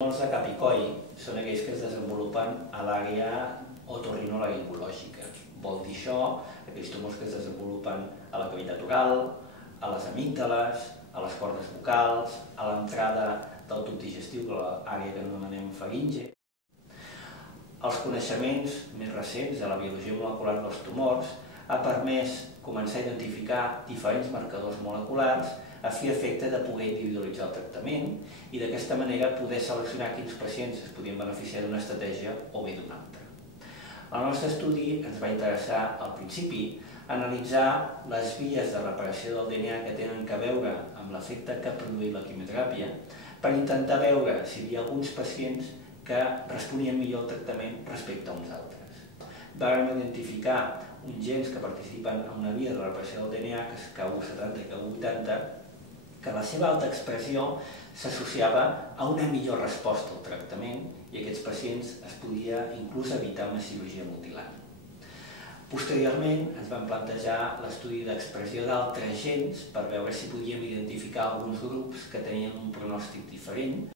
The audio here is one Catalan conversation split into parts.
Els de capicoi són aquells que es desenvolupen a l'àrea otorrinolaringològica. Vol dir això, aquells tumors que es desenvolupen a la cavitat oral, a les amígdales, a les cordes vocals, a l'entrada del tub digestiu, que és l'àrea que anomenem faringe. Els coneixements més recents de la biologia molecular dels tumors ha permès començar a identificar diferents marcadors moleculars a fi efecte de poder individualitzar el tractament i d'aquesta manera poder seleccionar quins pacients es podien beneficiar d'una estratègia o bé d'una altra. El nostre estudi ens va interessar al principi analitzar les vies de reparació del DNA que tenen a veure amb l'efecte que ha produït la quimioteràpia per intentar veure si hi havia alguns pacients que responien millor al tractament respecte a uns altres. Vam identificar uns gens que participen en una via de reparació del DNA, que és Ku70 i Ku80, que la seva alta expressió s'associava a una millor resposta al tractament i aquests pacients es podia inclús evitar una cirurgia mutilant. Posteriorment ens vam plantejar l'estudi d'expressió d'altres gens per veure si podíem identificar alguns grups que tenien un pronòstic diferent.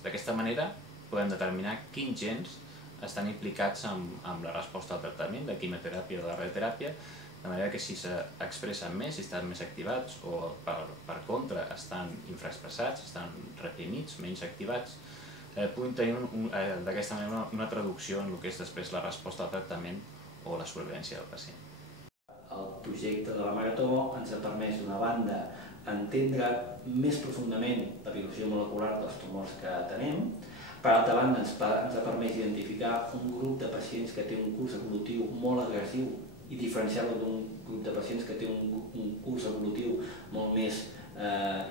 D'aquesta manera podem determinar quins gens estan implicats amb la resposta al tractament, de quimioteràpia o de radioteràpia, de manera que si s'expressen més, si estan més activats o per contra estan infraexpressats, estan reprimits, menys activats, puguin tenir d'aquesta manera una traducció en el que és després la resposta al tractament o la supervivència del pacient. El projecte de la Marató ens ha permès, d'una banda, entendre més profundament la biologia molecular dels tumors que tenem. Per altra banda, ens ha permès identificar un grup de pacients que té un curs evolutiu molt agressiu i diferenciar-lo d'un grup de pacients que té un curs evolutiu molt més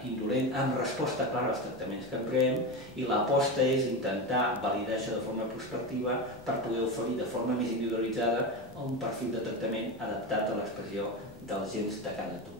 indolent, amb resposta clara als tractaments que empreem, i l'aposta és intentar validar això de forma prospectiva per poder oferir de forma més individualitzada un perfil de tractament adaptat a l'expressió dels gens de cada tumor.